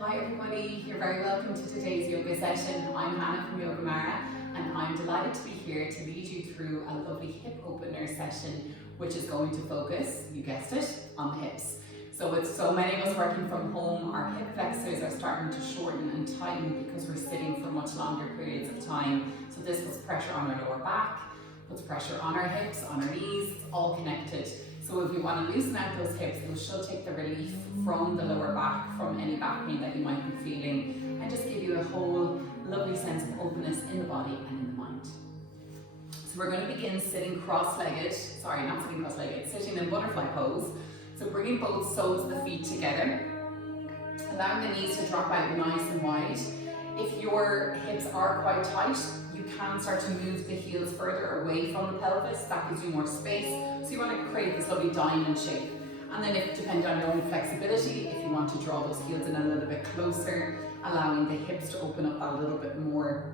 Hi everybody, you're very welcome to today's yoga session. I'm Hannah from Yoga Mara and I'm delighted to be here to lead you through a lovely hip opener session which is going to focus, you guessed it, on the hips. So with so many of us working from home, our hip flexors are starting to shorten and tighten because we're sitting for much longer periods of time. So this puts pressure on our lower back, puts pressure on our hips, on our knees, it's all connected. So if you want to loosen out those hips, it should take the relief from the lower back, from any back pain that you might be feeling, and just give you a whole lovely sense of openness in the body and in the mind. So we're going to begin sitting cross-legged, sitting in butterfly pose. So bringing both soles of the feet together, allowing the knees to drop out nice and wide. If your hips are quite tight, you can start to move the heels further away from the pelvis. That gives you more space. So you want to create this lovely diamond shape. And then depending on your own flexibility, if you want to draw those heels in a little bit closer, allowing the hips to open up a little bit more.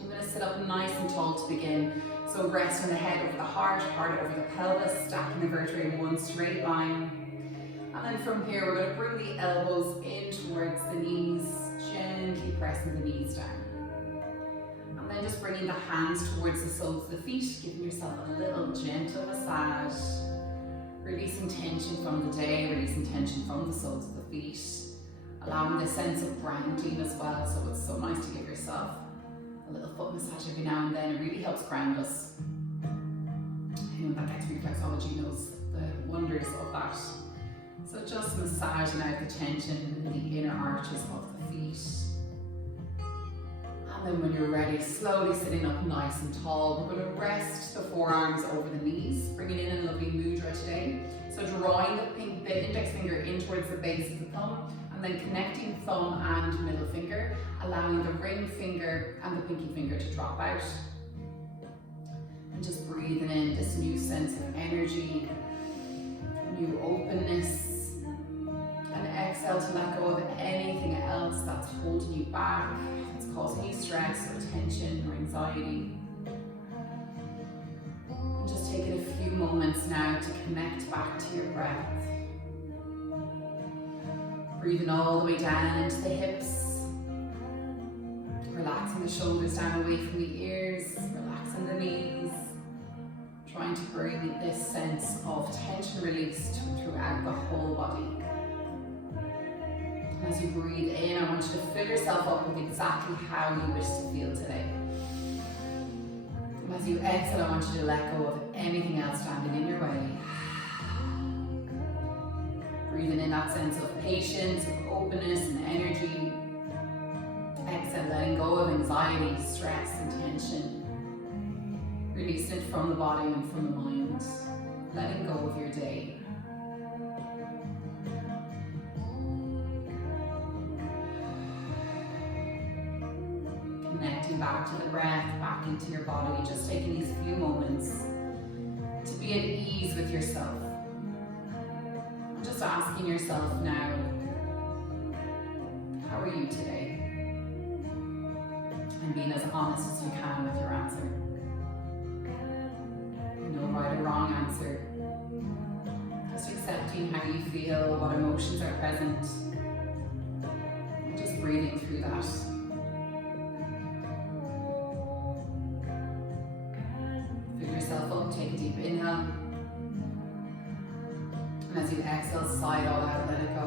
I'm going to sit up nice and tall to begin. So resting the head over the heart over the pelvis, stacking the vertebrae in one straight line. And then from here, we're going to bring the elbows in towards the knees, gently pressing the knees down. And then just bringing the hands towards the soles of the feet, giving yourself a little gentle massage. Releasing tension from the day, releasing tension from the soles of the feet. Allowing the sense of grounding as well, so it's so nice to give yourself a little foot massage every now and then. It really helps ground us. Anyone that gets reflexology knows the wonders of that. So just massaging out the tension in the inner arches of the feet. And then when you're ready, slowly sitting up nice and tall, we're going to rest the forearms over the knees, bringing in a lovely mudra today. So drawing the index finger in towards the base of the thumb, and then connecting thumb and middle finger, allowing the ring finger and the pinky finger to drop out. And just breathing in this new sense of energy, new openness. And exhale to let go of anything else that's holding you back, that's causing you stress or tension or anxiety. And just taking a few moments now to connect back to your breath. Breathing all the way down into the hips. Relaxing the shoulders down away from the ears, relaxing the knees. Trying to bring this sense of tension released throughout the whole body. As you breathe in, I want you to fill yourself up with exactly how you wish to feel today. And as you exhale, I want you to let go of anything else standing in your way. Breathing in that sense of patience, of openness and energy. Exhale, letting go of anxiety, stress and tension. Releasing it from the body and from the mind. Letting go of your day. Connecting back to the breath, back into your body, just taking these few moments to be at ease with yourself. And just asking yourself now, how are you today? And being as honest as you can with your answer. No right or wrong answer. Just accepting how you feel, what emotions are present. And just breathing through that. Take a deep inhale, and as you exhale, sigh it all out, let it go.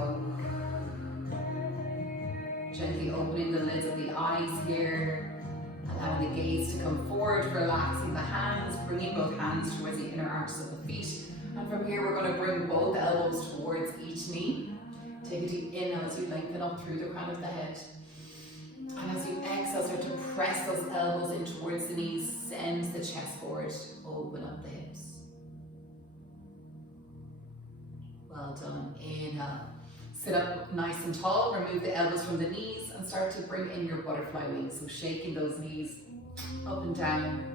Gently opening the lids of the eyes here, allowing the gaze to come forward, relaxing the hands, bringing both hands towards the inner arches of the feet. And from here, we're going to bring both elbows towards each knee. Take a deep inhale as you lengthen up through the crown of the head. And as you exhale, start to press those elbows in towards the knees, send the chest forward, open up the hips. Well done. Inhale. Sit up nice and tall, remove the elbows from the knees and start to bring in your butterfly wings. So shaking those knees up and down,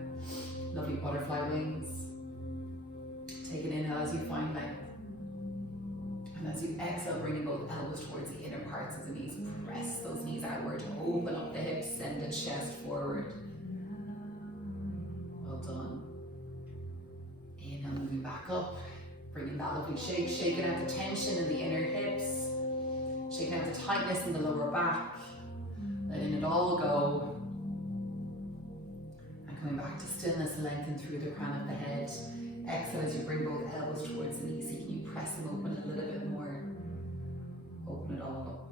lovely butterfly wings. Take an inhale as you find length. And as you exhale, bringing both elbows towards the inner parts of the knees, press those knees outward, open up the hips, send the chest forward. Well done. Inhale, moving back up, bringing that lovely shape, shaking out the tension in the inner hips, Shaking out the tightness in the lower back, letting it all go. And coming back to stillness, lengthen through the crown of the head. Exhale as you bring both elbows towards the knees. Can you press them open a little bit more? Open it all up.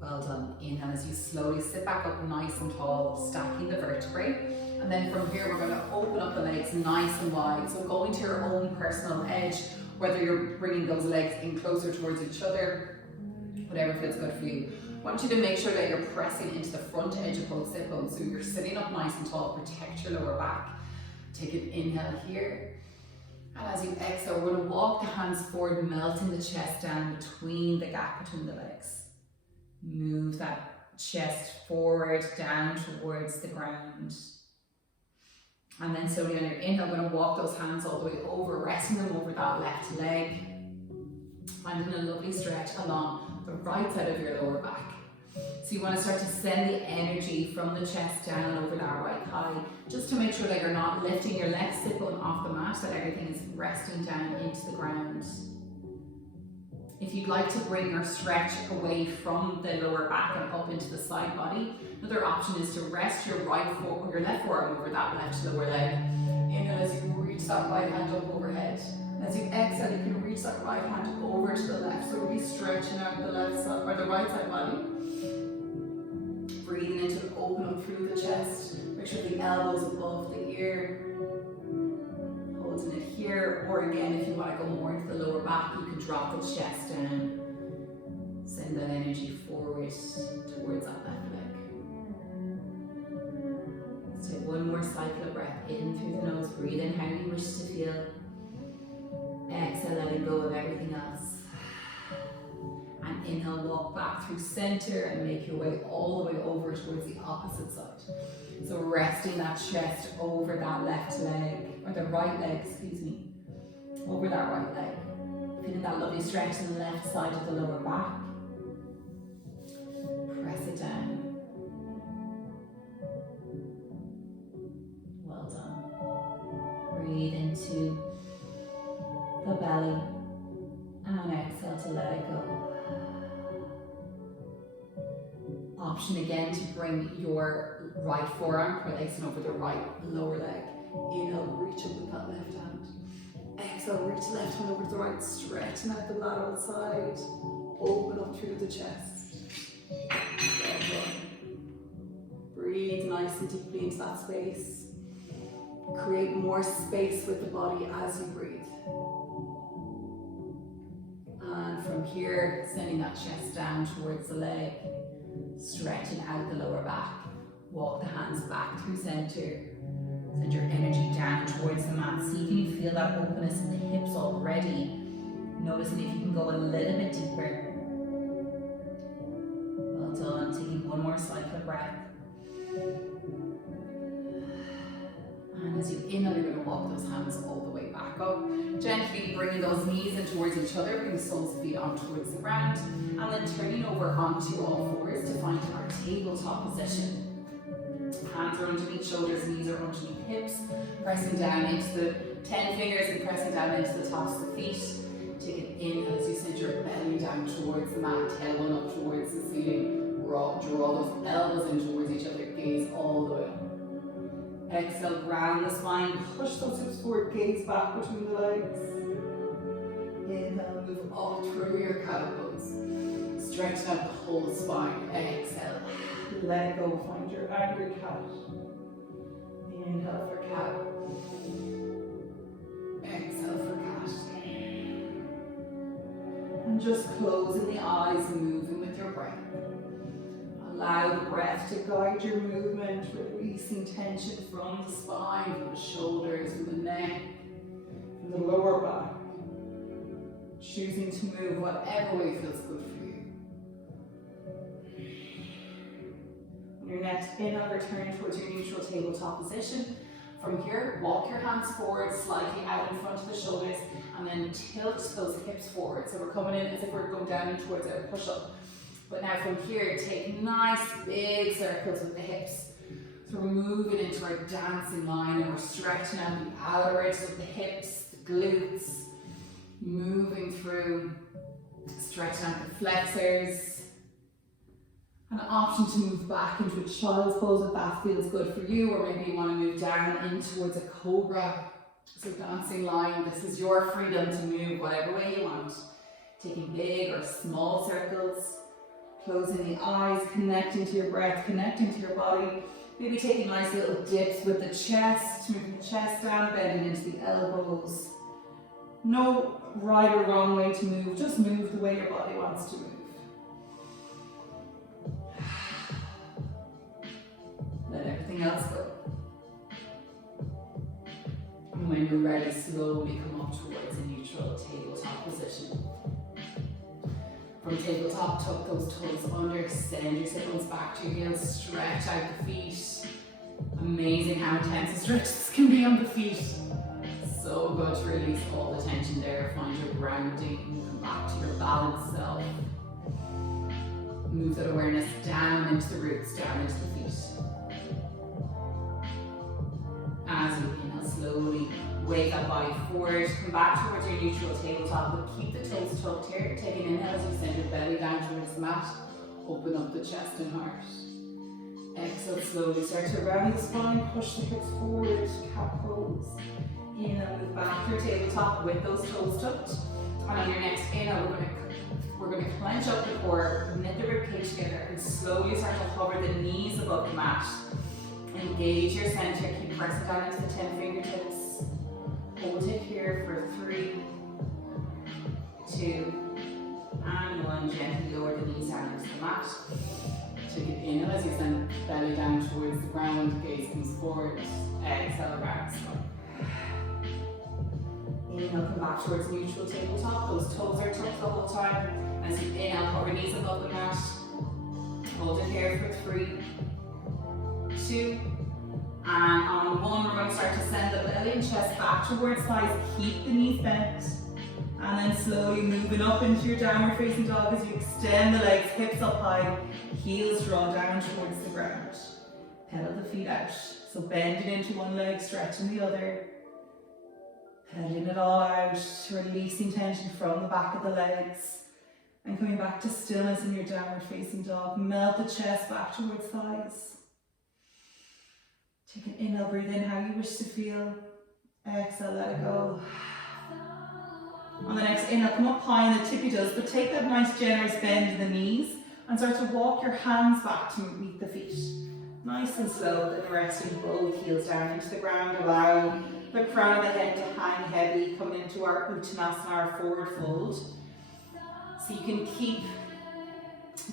Well done. Inhale as you slowly sit back up nice and tall, stacking the vertebrae. And then from here, we're going to open up the legs nice and wide. So go into your own personal edge, whether you're bringing those legs in closer towards each other, whatever feels good for you. I want you to make sure that you're pressing into the front edge of both sit bones. So you're sitting up nice and tall, protect your lower back. Take an inhale here. And as you exhale, we're going to walk the hands forward, melting the chest down between the gap between the legs. Move that chest forward, down towards the ground. And then slowly on your inhale, we're going to walk those hands all the way over, resting them over that left leg. Finding a lovely stretch along the right side of your lower back. So you want to start to send the energy from the chest down over that right thigh, just to make sure that you're not lifting your left sit bone off the mat, that everything is resting down into the ground. If you'd like to bring your stretch away from the lower back and up into the side body, another option is to rest your left forearm over that left lower leg. Inhale as you reach that right hand up overhead. As you exhale, you can reach that right hand over to the left. So really stretching out the left side or the right side body. Breathing into and open up through the chest. Make sure the elbows above the ear. Holding it here, or again, if you want to go more into the lower back, you can drop the chest down. Send that energy forward towards that left leg. Let's take one more cycle of breath in through the nose. Breathe in how you wish to feel. Exhale, letting go of everything else. And inhale, walk back through center and make your way all the way over towards the opposite side. So resting that chest over that left leg, or the right leg, excuse me, over that right leg. Feeling that lovely stretch in the left side of the lower back. Press it down. Well done. Breathe into the belly and exhale to let it go. Option again to bring your right forearm placing over the right lower leg. Inhale, reach up with that left hand. Exhale, reach left hand over to the right, stretching out the lateral side. Open up through the chest. Well done. Breathe nice and deeply into that space. Create more space with the body as you breathe. And from here, sending that chest down towards the leg, stretching out the lower back. Walk the hands back through center. Send your energy down towards the mat. See if you can feel that openness in the hips already. Noticing if you can go a little bit deeper. Well done. Taking one more cycle of breath. And as you inhale, you're going to walk those hands all the way back up. Gently bringing those knees in towards each other. Bring the soles of the feet on towards the ground. And then turning over onto all fours to find our tabletop position. Hands are underneath shoulders, knees are underneath hips. Pressing down into the 10 fingers and pressing down into the tops of the feet. Take an inhale as you send your belly down towards the mat, tailbone up towards the ceiling. Draw those elbows in towards each other, gaze all the way up. Exhale, ground the spine, push those hips forward, gaze back between the legs. Inhale, move up through your cow pose. Stretch out the whole spine. Exhale, let go, find your angry cat. Inhale for cat. Exhale for cat. And just closing the eyes and moving with your breath. Allow the breath to guide your movement, releasing tension from the spine, from the shoulders, from the neck, from the lower back. Choosing to move whatever way feels good for you. On your next inhale, return towards your neutral tabletop position. From here, walk your hands forward, slightly out in front of the shoulders, and then tilt those hips forward. So we're coming in as if we're going down towards our push-up. But now from here, take nice big circles with the hips. So we're moving into our dancing line and we're stretching out the outer edges of the hips, the glutes, moving through. Stretching out the flexors. An option to move back into a child's pose if that feels good for you, or maybe you want to move down in towards a cobra. So dancing line, this is your freedom to move whatever way you want. Taking big or small circles, closing the eyes, connecting to your breath, connecting to your body. Maybe taking nice little dips with the chest, moving the chest down, bending into the elbows. No right or wrong way to move, just move the way your body wants to move. Let everything else go. And when you're ready, slowly come up towards a neutral tabletop position. From tabletop, tuck those toes under, extend your sit bones back to your heels, stretch out the feet. Amazing how intense a stretch this can be on the feet. So good to release all the tension there, find your grounding, come back to your balanced self. Move that awareness down into the roots, down into the feet. As you inhale, slowly wake that body forward, come back towards your neutral tabletop, but keep the toes tucked here. Take an inhale as you send your belly down towards the mat, open up the chest and heart. Exhale, slowly start to round the spine, push the hips forward, cat pose. Inhale, move back to your tabletop with those toes tucked. And on your next inhale, we're going to clench up the core, knit the ribcage together, and slowly start to hover the knees above the mat. Engage your center, keep pressing down into the 10 fingertips. Hold it here for 3, 2, and 1. Gently lower the knees down into the mat. Take an inhale as you send belly down towards the ground, gaze comes forward. Exhale, round spine. Inhale, come back towards neutral tabletop. Those toes are tucked the whole time. As you inhale, hover knees above the mat. Hold it here for 3, 2, and on 1, we're going to start to send the belly and chest back towards thighs. Keep the knees bent. And then slowly moving up into your downward facing dog as you extend the legs, hips up high, heels draw down towards the ground. Pedal the feet out. So bending into one leg, stretching the other. Pedaling it all out, releasing tension from the back of the legs. And coming back to stillness in your downward facing dog. Melt the chest back towards thighs. Take an inhale, breathe in how you wish to feel. Exhale, let it go. On the next inhale, come up high in the tippy toes, but take that nice generous bend in the knees and start to walk your hands back to meet the feet. Nice and slow, then resting both heels down into the ground, allowing the crown of the head to hang heavy, coming into our Uttanasana, our forward fold. So you can keep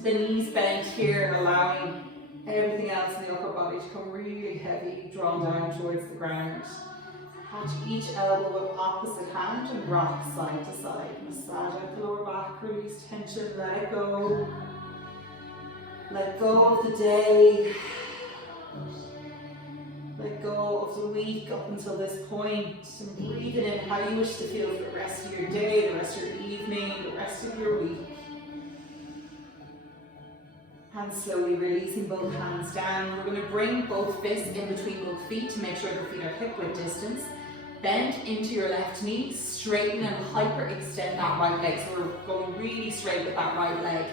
the knees bent here and allowing everything else in the upper body to come really heavy, drawn down towards the ground. Catch each elbow with opposite hand and rock side to side. Massage out the lower back, release tension, let it go. Let go of the day. Let go of the week up until this point. And breathing in how you wish to feel for the rest of your day, the rest of your evening, the rest of your week. And slowly releasing both hands down. We're going to bring both fists in between both feet to make sure the feet are hip width distance. Bend into your left knee, straighten and hyper extend that right leg. So we're going really straight with that right leg.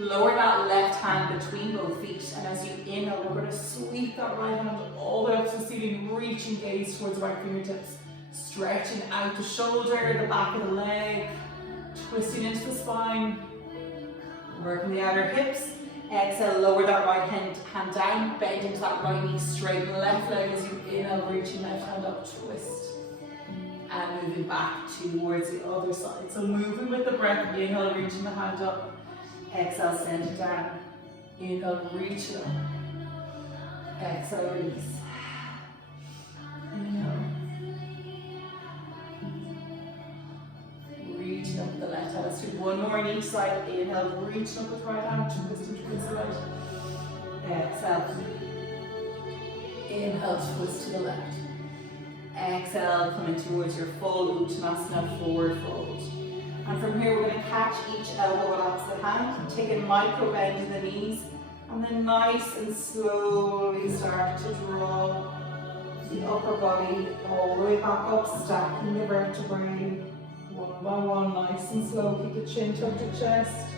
Lower that left hand between both feet, and as you inhale, we're going to sweep that right hand all the way up to the ceiling, reach and gaze towards the right fingertips. Stretching out the shoulder, the back of the leg, twisting into the spine, working the outer hips. Exhale, lower that right hand down, bend into that right knee, straighten the left leg as you inhale, reaching left hand up, twist. And moving back towards the other side. So moving with the breath, inhale, reaching the hand up. Exhale, send it down. Inhale, reach it up. Exhale, release. Inhale. Reach up with the left hand. Let's do one more on each side. Inhale, reach up with the right hand, twist and twist the right. Exhale. Inhale, twist to the left. Exhale, coming towards your full Uttanasana forward fold. And from here, we're going to catch each elbow with opposite hand, take a micro bend in the knees, and then nice and slowly start to draw the upper body all the way back up, stacking the vertebrae. 1, one by one, nice and slow. Keep the chin tucked to chest.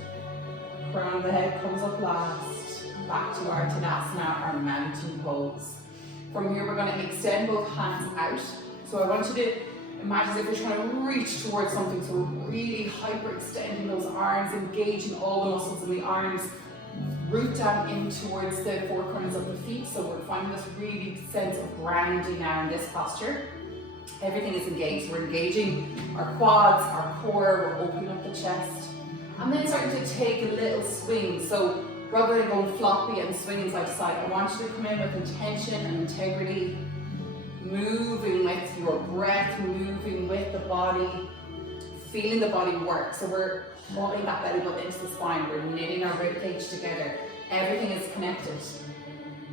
Crown of the head comes up last. Back to our Tadasana, our mountain pose. From here, we're going to extend both hands out. So I want you to imagine as if you're trying to reach towards something. So we're really hyperextending those arms, engaging all the muscles in the arms. Root down in towards the four corners of the feet. So we're finding this really sense of grounding now in this posture. Everything is engaged. We're engaging our quads, our core, we're opening up the chest. And then starting to take a little swing. So rather than going floppy and swinging side to side, I want you to come in with intention and integrity. Moving with your breath, moving with the body, feeling the body work. So we're holding that belly button into the spine, we're knitting our rib cage together. Everything is connected.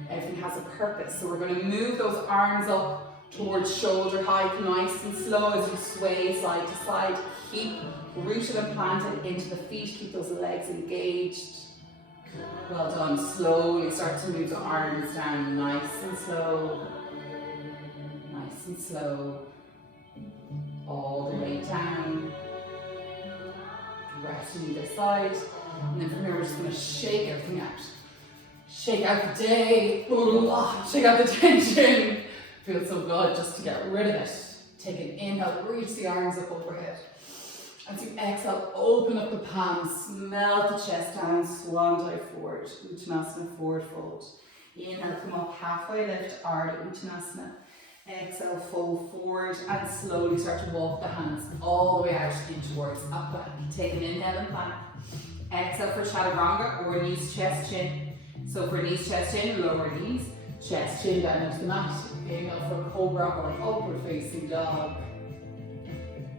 Everything has a purpose. So we're going to move those arms up towards shoulder height, nice and slow as you sway side to side. Keep rooted and planted into the feet, keep those legs engaged. Well done. Slowly start to move the arms down, nice and slow. Nice and slow. All the way down. Rest on either side. And then from here we're just going to shake everything out. Shake out the day. Shake out the tension. Feels so good just to get rid of it. Take an inhale, reach the arms up overhead. As you exhale, open up the palms, melt the chest down, swan dive forward, Uttanasana, forward fold. Inhale, come up halfway lift, Ardha Uttanasana. Exhale, fold forward and slowly start to walk the hands all the way out in towards up back. Take an inhale and plank. Exhale for Chaturanga or knees, chest, chin. So for knees, chest, chin, lower knees, chest, chin down into the mat. Inhale for Cobra or upward facing dog.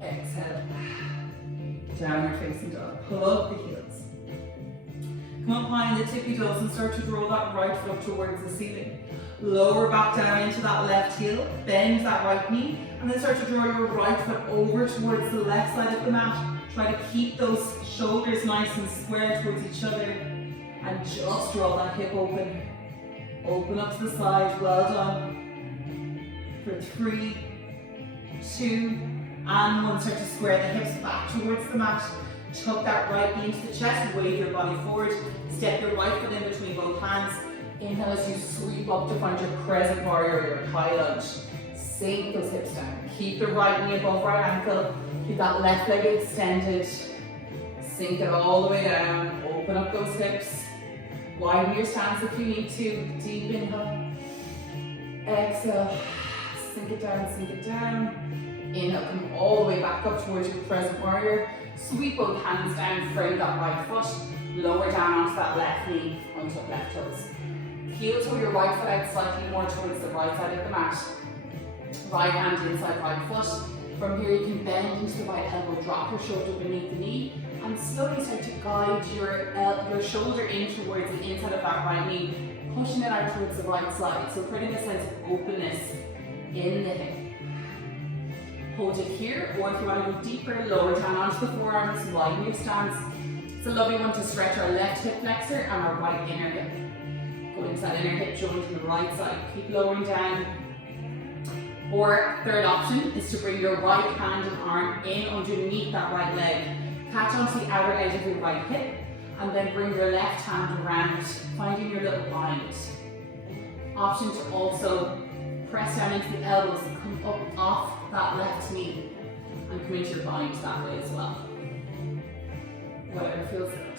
Exhale. Downward facing dog. Pull up the heels. Come up high in the tippy toes and start to draw that right foot towards the ceiling. Lower back down into that left heel. Bend that right knee. And then start to draw your right foot over towards the left side of the mat. Try to keep those shoulders nice and square towards each other. And just draw that hip open. Open up to the side. Well done. For 3, 2, and 1. Start to square the hips back towards the mat. Tuck that right knee into the chest, wave your body forward. Step your right foot in between both hands. Inhale as you sweep up to find your crescent warrior, your high lunge. Sink those hips down. Keep the right knee above right ankle. Keep that left leg extended. Sink it all the way down. Open up those hips. Widen your stance if you need to. Deep inhale. Exhale. Sink it down, sink it down. Inhale, come all the way back up towards your crescent warrior. Sweep both hands down, frame that right foot. Lower down onto that left knee, onto the left toes. Heel toe your right foot out slightly more towards the right side of the mat. Right hand inside right foot. From here you can bend into the right elbow, drop your shoulder beneath the knee, and slowly start to guide your shoulder in towards the inside of that right knee, pushing it out towards the right side. So creating a sense of openness in the hip. Hold it here, or if you want to go deeper, lower down onto the forearms, widen your stance. It's a lovely one to stretch our left hip flexor and our right inner hip. Go into that inner hip joint on the right side. Keep lowering down. Or third option is to bring your right hand and arm in underneath that right leg. Catch onto the outer edge of your right hip, and then bring your left hand around, finding your little bind. Option to also press down into the elbows and come up off that left knee and come into your bind that way as well. Whatever feels good.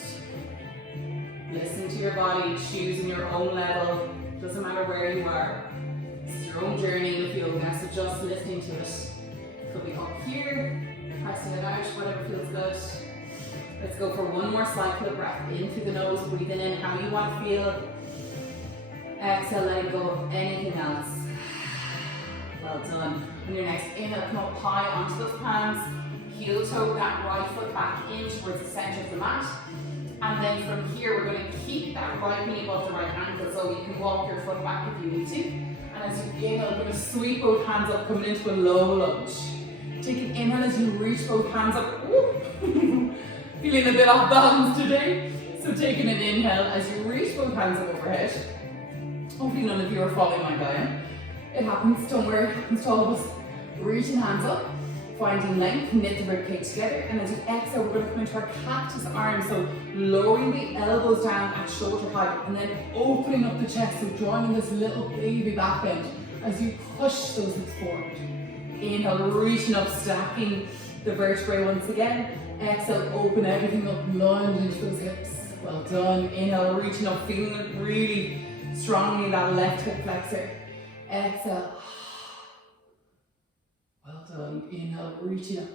Listen to your body, choosing your own level. Doesn't matter where you are. This is your own journey with yoga, so just listening to it. Could be up here, pressing it out, whatever feels good. Let's go for one more cycle of breath. In through the nose, breathing in how you want to feel. Exhale, letting go of anything else. Well done. On your next inhale, come up high onto those palms. Heel toe that right foot back in towards the center of the mat. And then from here, we're going to keep that right knee above the right ankle, so you can walk your foot back if you need to. And as you inhale, we're going to sweep both hands up, coming into a low lunge. Take an inhale as you reach both hands up. Feeling a bit off balance today. So taking an inhale as you reach both hands up overhead. Hopefully none of you are following my guide. It happens, don't worry, it happens to all of us. Reaching hands up, finding length, knit the ribcage together, and as you exhale, we're going to come into our cactus arms, so lowering the elbows down at shoulder height, and then opening up the chest, so drawing in this little baby back bend as you push those hips forward. Inhale, reaching up, stacking the vertebrae once again. Exhale, open everything up, lunge into those hips. Well done. Inhale, reaching up, feeling it really strongly in that left hip flexor. Exhale. Well done. Inhale, reaching up.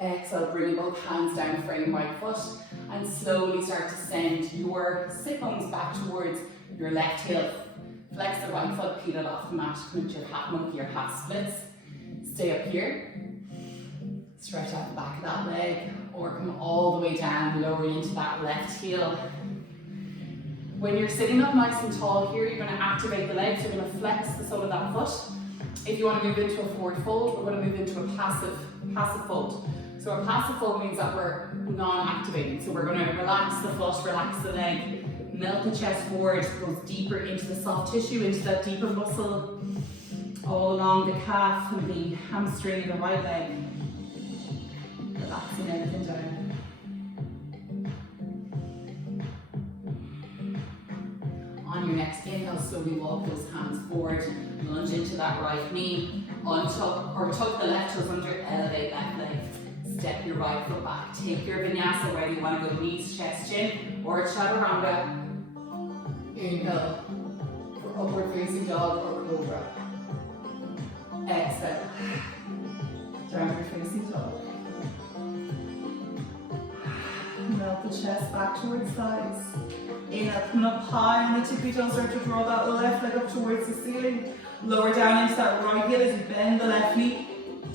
Exhale, bringing both hands down, frame right foot, and slowly start to send your sit bones back towards your left heel. Flex the right foot, peel it off the mat, come into your hat monkey or hat splits. Stay up here. Stretch out the back of that leg, or come all the way down, lowering into that left heel. When you're sitting up nice and tall here, you're going to activate the legs, you're going to flex the sole of that foot. If you want to move into a forward fold, we're going to move into a passive fold. So a passive fold means that we're non-activating. So we're going to relax the foot, relax the leg, melt the chest forward, goes deeper into the soft tissue, into that deeper muscle, all along the calf and the hamstring of the right leg. Relaxing everything down. On your next inhale, slowly walk those hands forward, lunge into that right knee, untuck or tuck the left toes under, elevate left leg. Step your right foot back. Take your vinyasa, whether you want to go knees, chest, chin, or chaturanga. Inhale for upward facing dog or cobra. Exhale, downward facing dog. Melt the chest back towards thighs. Inhale, come up high on the tippy toes, start to draw that left leg up towards the ceiling. Lower down into that right heel as you bend the left knee.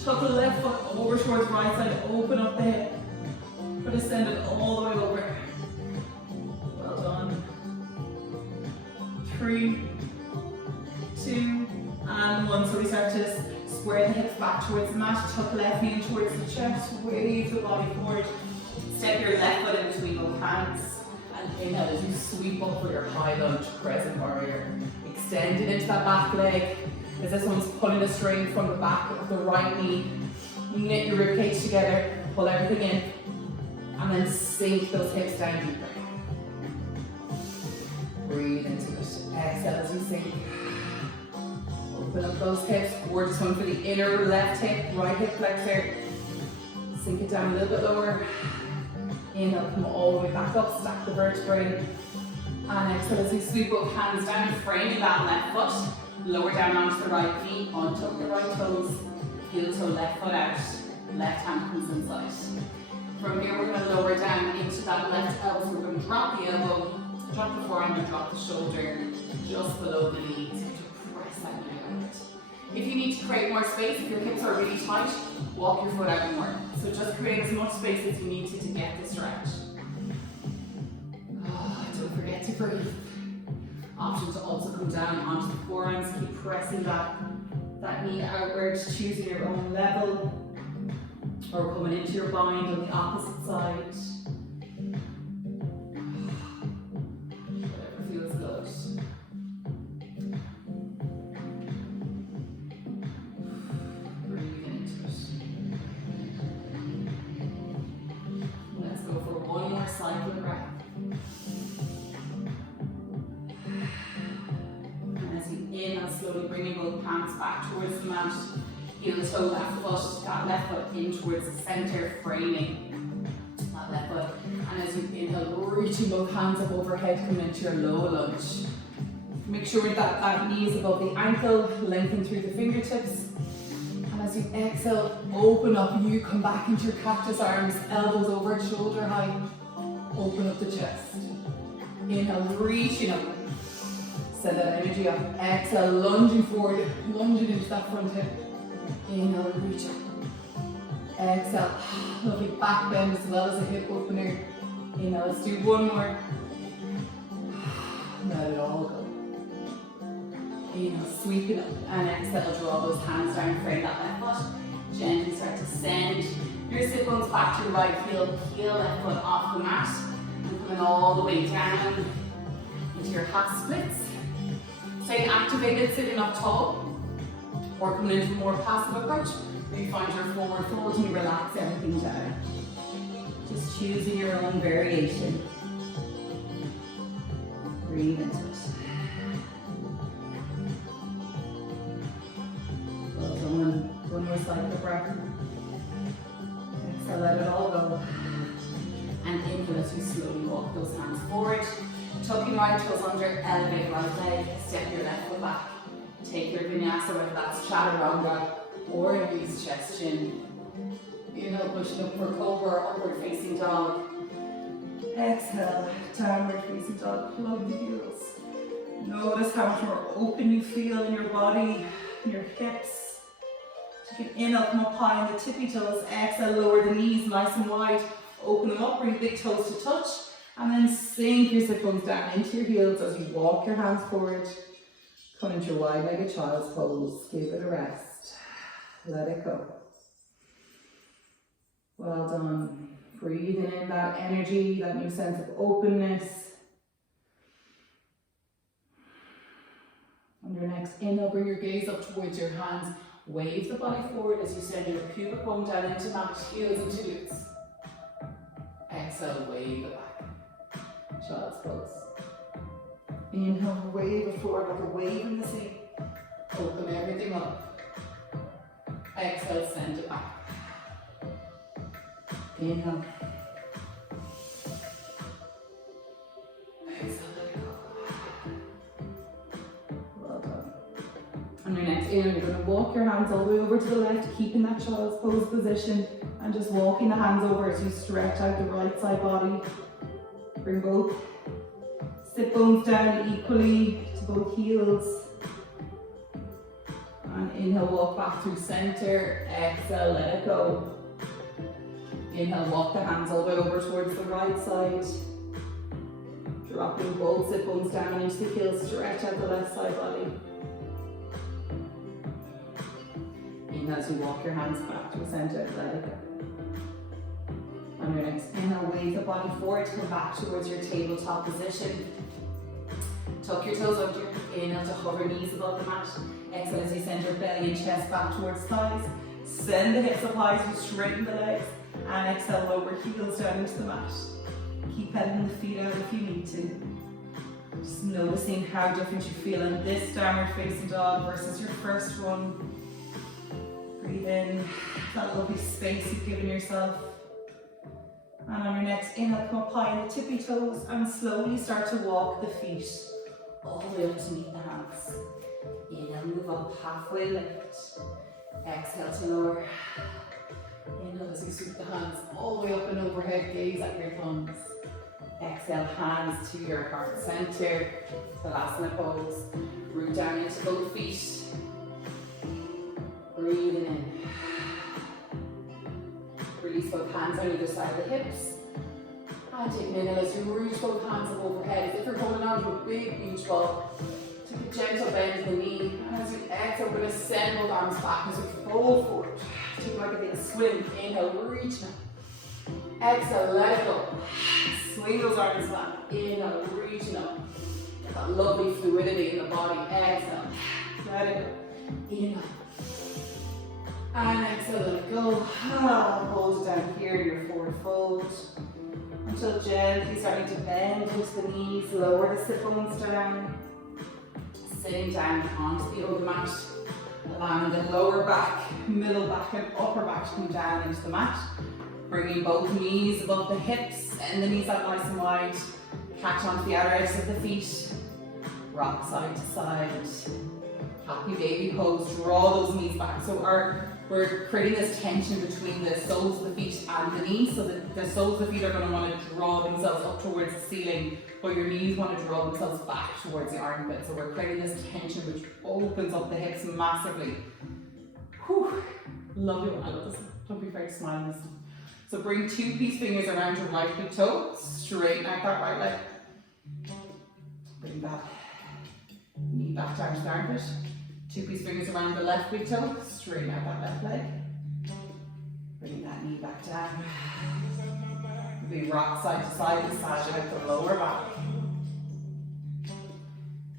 Tuck the left foot over towards right side, open up the hip. But ascend it all the way over. Well done. 3, 2, and 1. So we start to square the hips back towards the mat, tuck the left knee in towards the chest, wave the body forward. Step your left foot in between both hands. And inhale as you sweep up for your high lunge crescent warrior. Extend it into that back leg as this one's pulling the string from the back of the right knee. Knit your ribcage together, pull everything in, and then sink those hips down deeper. Breathe into it. Exhale as you sink. Open up those hips. Gorgeous one for the inner left hip, right hip flexor. Sink it down a little bit lower. Inhale, come all the way back up, stack the vertebrae. And exhale as you sweep both hands down, framing that left foot. Lower down onto the right knee, untuck the right toes. Heel toe, left foot out. Left hand comes inside. From here, we're going to lower down into that left elbow. So we're going to drop the elbow, drop the forearm, and drop the shoulder just below the knee. So to press that knee out. If you need to create more space, if your hips are really tight, walk your foot out more. So just create as much space as you need to get the stretch. Don't forget to breathe. Option to also come down onto the forearms, keep pressing that knee outward, choosing your own level, or coming into your bind on the opposite side. Whatever feels good. Breathe into it. Let's go for one more cycle of breath. Inhale, slowly bringing both palms back towards the mat. Heel toe, left foot, that left foot in towards the center, framing that left foot. And as you inhale, reaching both hands up overhead, come into your low lunge. Make sure that that knee is above the ankle, lengthen through the fingertips. And as you exhale, open up, you come back into your cactus arms, elbows over shoulder height. Open up the chest. Inhale, reaching up. Send that energy up. Exhale, lunging forward, lunging into that front hip. Inhale, reach up. Exhale, lovely back bend as well as a hip opener. Inhale, let's do one more. Let it all go. Inhale, sweep it up. And exhale, draw those hands down, frame that left foot. Gently start to send your sit bones back to your right heel. Heel left foot off the mat. And coming all the way down into your half splits. Staying activated, sitting up tall, or coming into a more passive approach. You find your forward fold and you relax everything down. Just choosing your own variation. Breathe into it. Well done. One more cycle of breath. Exhale, let it all go. And inhale as you slowly walk those hands forward. Tuck your right toes under, elevate right leg, step your left foot back. Take your vinyasa, whether that's chaturanga or use chest chin. Inhale, pushing up for cobra, upward facing dog. Exhale, downward facing dog, plug the heels. Notice how much more open you feel in your body, in your hips. Take an inhale, come up high on the tippy toes. Exhale, lower the knees nice and wide. Open them up, bring big toes to touch. And then sink your sit bones down into your heels as you walk your hands forward. Come into your wide-legged child's pose. Give it a rest. Let it go. Well done. Breathing in that energy, that new sense of openness. On your next inhale, bring your gaze up towards your hands. Wave the body forward as you send your pubic bone down into mat, heels into glutes. Exhale, wave it back. Child's pose. Inhale, wave it forward like a wave in the sea. Open everything up. Exhale, send it back. Inhale. Exhale, let it go. Well done. On your next inhale, You're going to walk your hands all the way over to the left, keeping that child's pose position, and just walking the hands over as you stretch out the right side body. Bring both sit bones down equally to both heels. And inhale, walk back through center. Exhale, let it go. Inhale, walk the hands all the way over towards the right side. Dropping both sit bones down into the heels, stretch out the left side body. Inhale as you walk your hands back to the center, let it go. On your next inhale, wave the body forward, come back towards your tabletop position. Tuck your toes under. Inhale to hover knees above the mat. Exhale as you send your belly and chest back towards thighs. Send the hips up high as you straighten the legs. And exhale, lower heels down into the mat. Keep pedaling the feet out if you need to. Just noticing how different you feel in this downward facing dog versus your first one. Breathe in that lovely space you've given yourself. And on your next inhale, come up high on the tippy toes and slowly start to walk the feet all the way up to meet the hands. Inhale, move up halfway lift. Exhale to lower. inhale as you sweep the hands all the way up and overhead, gaze at your thumbs. Exhale, hands to your heart center, Tadasana pose. Root down into both feet. Breathing in. Release both hands on either side of the hips. And take an inhale as you reach both hands up overhead, as if you're holding on to a big beach ball. Take a gentle bend in the knee. And as you exhale, we're going to send both arms back as we fold forward. Take like a big swim. Inhale, reach now. Exhale, let it go. Swing those arms back. Inhale, reaching up. Get that lovely fluidity in the body. Exhale, let it go. Inhale. And exhale, let it go. Hold it down here in your forward fold. Until gently starting to bend into the knees, lower the sit bones down. Sitting down onto the yoga mat. Allowing the lower back, middle back and upper back to come down into the mat. Bringing both knees above the hips and the knees out nice and wide. Catch onto the outer edges of the feet. Rock side to side. Happy baby pose. Draw those knees back. So we're creating this tension between the soles of the feet and the knees, so that the soles of the feet are going to want to draw themselves up towards the ceiling, but your knees want to draw themselves back towards the armpit. So we're creating this tension which opens up the hips massively. Whew. Lovely one. I love this. Don't be afraid to smile this time. So bring two peace fingers around your right big toe. Straighten out that right leg. Bring that knee back down to the armpit. Two peace fingers around the left big toe. Straighten out that left leg. Bring that knee back down. We rock side to side, massage out the lower back.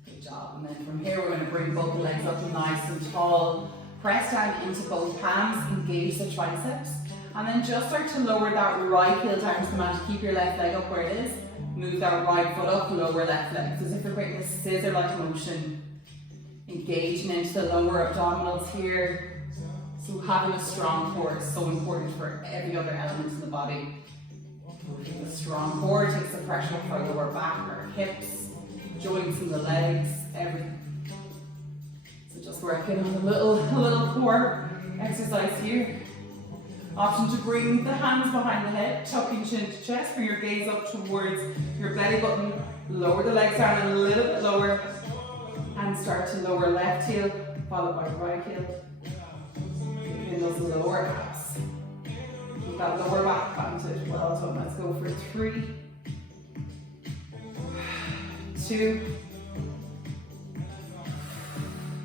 Good job. And then from here we're going to bring both legs up nice and tall. Press down into both palms, engage the triceps, and then just start to lower that right heel down to the mat. Keep your left leg up where it is. Move that right foot up, lower left leg. So as if you're creating a scissor-like motion. Engaging into the lower abdominals here. So having a strong core is so important for every other element in the body. The strong core takes the pressure off our lower back, our hips, joints in the legs, everything. So just working on a little core exercise here. Option to bring the hands behind the head, tucking chin to chest, bring your gaze up towards your belly button, lower the legs down a little bit lower, and start to lower left heel, followed by right heel. In those lower abs. Keep that lower back vantage. Well done. Let's go for 3, 2,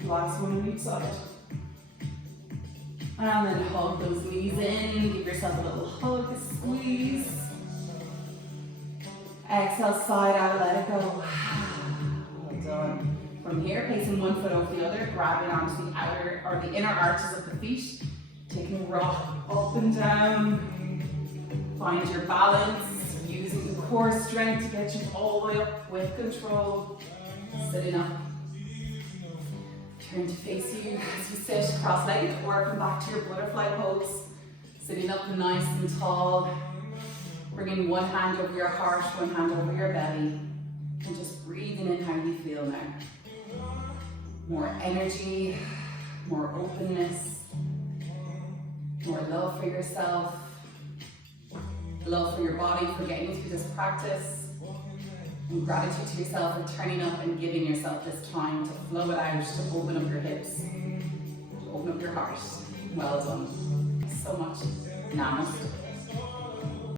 last one on each side. And then hug those knees in, give yourself a little hug, a squeeze. Exhale, side out, let it go. Well done. From here, placing one foot over the other, grabbing onto the outer or the inner arches of the feet, taking a rock up and down. Find your balance, using the core strength to get you all the way up with control. Sitting up. Turn to face you as you sit cross-legged or come back to your butterfly pose. Sitting up nice and tall. Bringing one hand over your heart, one hand over your belly. And just breathing in how you feel now. More energy, more openness, more love for yourself, love for your body for getting you through this practice. And gratitude to yourself for turning up and giving yourself this time to flow it out, to open up your hips, to open up your heart. Well done. So much. Namaste.